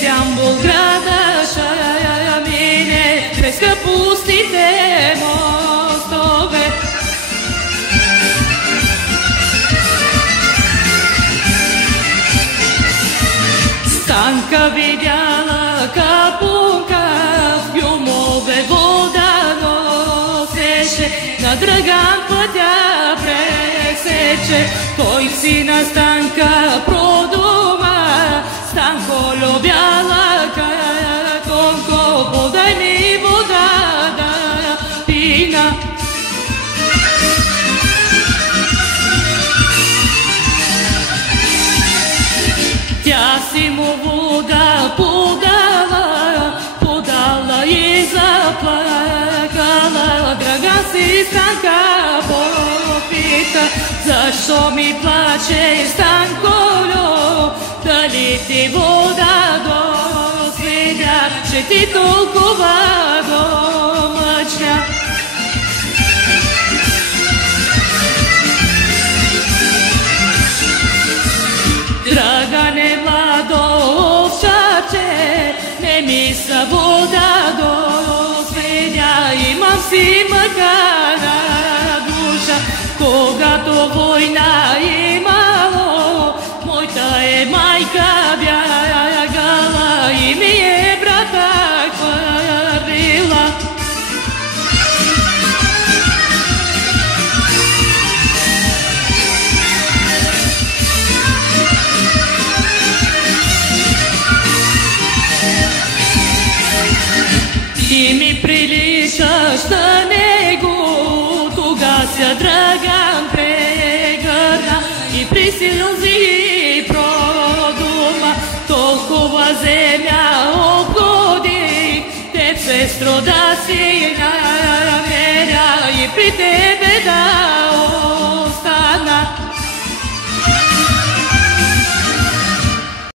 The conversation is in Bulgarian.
Сям Болграда ша мине през капустите мостове. Станка видяла капунка, в юмове вода носеше, на Драган пътя пресече. Той си на Станка продума: Станко любяла катонко, подай ми вода да пина. Тя си му вода подала и заплакала. Драган си Станка попита: защо ми плачеш, Станколю? Дали ти вода досвидя, че ти толкова домъчня? Драгане, младо овчарче, не ми са вода досвидя. Имам си мъка на душа, когато война имало, моята е майка бягала и ми е брата хвърлила. Ти ми приличаш на него, тогася Драган прегърна и при сълзи продума: толкова земя обгодих, теб, сестро, да си намеря и при тебе да